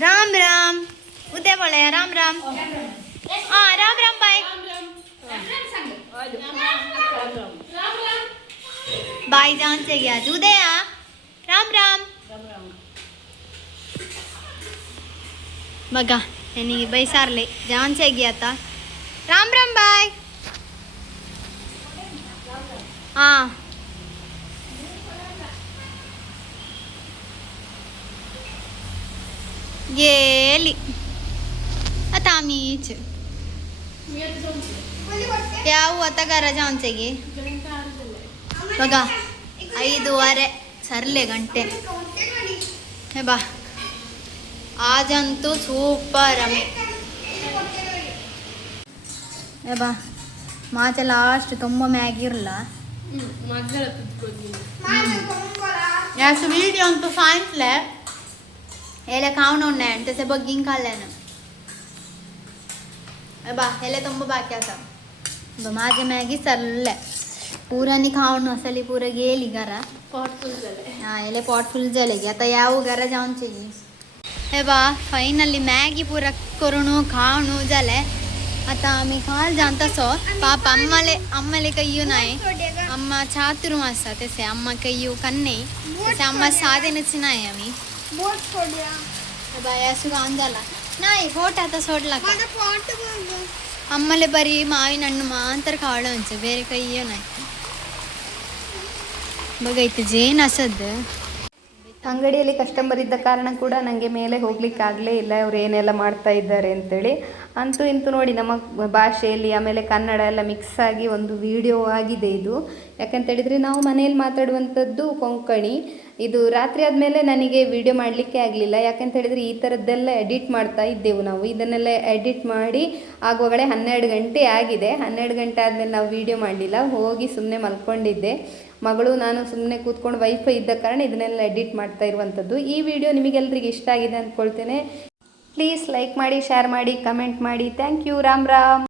ರಾಮ್ ರಾಮ್ ಉದಯ बोले राम राम हाँ राम राम बाय बाय जान से गया उदय राम राम बघा यांनी बैसारले जान से गया था राम राम बाय हाँ गेली आता आम्हीच यावं आता घराच्या आमच्यागे बघा 5:30 सरले घंटे हे बा आजंतू सूपर आम्ही हे बा माझ्या लास्ट ತುಂಬ ಮ್ಯಾಗಿರಲ್ಲ याच व्हिडिओ तो सांगितलं याला खाऊन नाही आणि त्याचे बघीन खाल्ल्यानं बा ह्याला ತುಂಬ बाकी आता माझ्या मॅगी सरले पुरानी खाऊन असली पुरं गेली घरा पॉट फुल झाले. हां याला पॉट फुल झाले की आता याव घरा जाऊन चाहिए हे बा फायनली मॅगी पुरा करून खाऊन झाले आता आम्ही खाल जाण तसो पाप आम्हाला काही नाही अम्मा चातुर्म असता तसे अम्मा काही कन्ने तसे अम्मा साधेनच नाही आम्ही बाया सुगान झाला नाही फोट आता सोडला का ಅಮ್ಮಲೆ ಬರೀ ಮಾವಿನ ಹಣ್ಣು ಮಾತ್ರ ಕಾಳು ಅಂಚೆ ಬೇರೆ ಕೈಯೋ ನಾಯಿ ಬಗೈತೆ ಜೇನು ಹಸದ್ದು ಅಂಗಡಿಯಲ್ಲಿ ಕಸ್ಟಮರ್ ಇದ್ದ ಕಾರಣ ಕೂಡ ನನಗೆ ಮೇಲೆ ಹೋಗ್ಲಿಕ್ಕಾಗಲೇ ಇಲ್ಲ ಅವ್ರು ಏನೆಲ್ಲ ಮಾಡ್ತಾ ಇದ್ದಾರೆ ಅಂತೇಳಿ ಅಂತೂ ಇಂತೂ ನೋಡಿ ನಮ್ಮ ಭಾಷೆಯಲ್ಲಿ ಆಮೇಲೆ ಕನ್ನಡ ಎಲ್ಲ ಮಿಕ್ಸ್ ಆಗಿ ಒಂದು ವಿಡಿಯೋ ಆಗಿದೆ ಇದು ಯಾಕಂತೇಳಿದರೆ ನಾವು ಮನೆಯಲ್ಲಿ ಮಾತಾಡುವಂಥದ್ದು ಕೊಂಕಣಿ ಇದು ರಾತ್ರಿ ಆದಮೇಲೆ ನನಗೆ ವಿಡಿಯೋ ಮಾಡಲಿಕ್ಕೆ ಆಗಲಿಲ್ಲ ಯಾಕಂತೇಳಿದರೆ ಈ ಥರದ್ದೆಲ್ಲ ಎಡಿಟ್ ಮಾಡ್ತಾ ಇದ್ದೆವು ನಾವು ಇದನ್ನೆಲ್ಲ ಎಡಿಟ್ ಮಾಡಿ ಆಗುವಾಗಲೇ 12 ಗಂಟೆ ಆಗಿದೆ 12 ಗಂಟೆ ಆದಮೇಲೆ ನಾವು ವಿಡಿಯೋ ಮಾಡಲಿಲ್ಲ ಹೋಗಿ ಸುಮ್ಮನೆ ಮಲ್ಕೊಂಡಿದ್ದೆ ಮಗಳು ನಾನು ಸುಮ್ಮನೆ ಕೂತ್ಕೊಂಡು ವೈಫೈ ಇದ್ದ ಕಾರಣ ಇದನ್ನೆಲ್ಲ ಎಡಿಟ್ ಮಾಡ್ತಾ ಇರುವಂಥದ್ದು ಈ ವಿಡಿಯೋ ನಿಮಗೆಲ್ಲರಿಗೆ ಇಷ್ಟ ಆಗಿದೆ ಅಂದ್ಕೊಳ್ತೇನೆ ಪ್ಲೀಸ್ ಲೈಕ್ ಮಾಡಿ ಶೇರ್ ಮಾಡಿ ಕಮೆಂಟ್ ಮಾಡಿ ಥ್ಯಾಂಕ್ ಯು ರಾಮ್ ರಾಮ್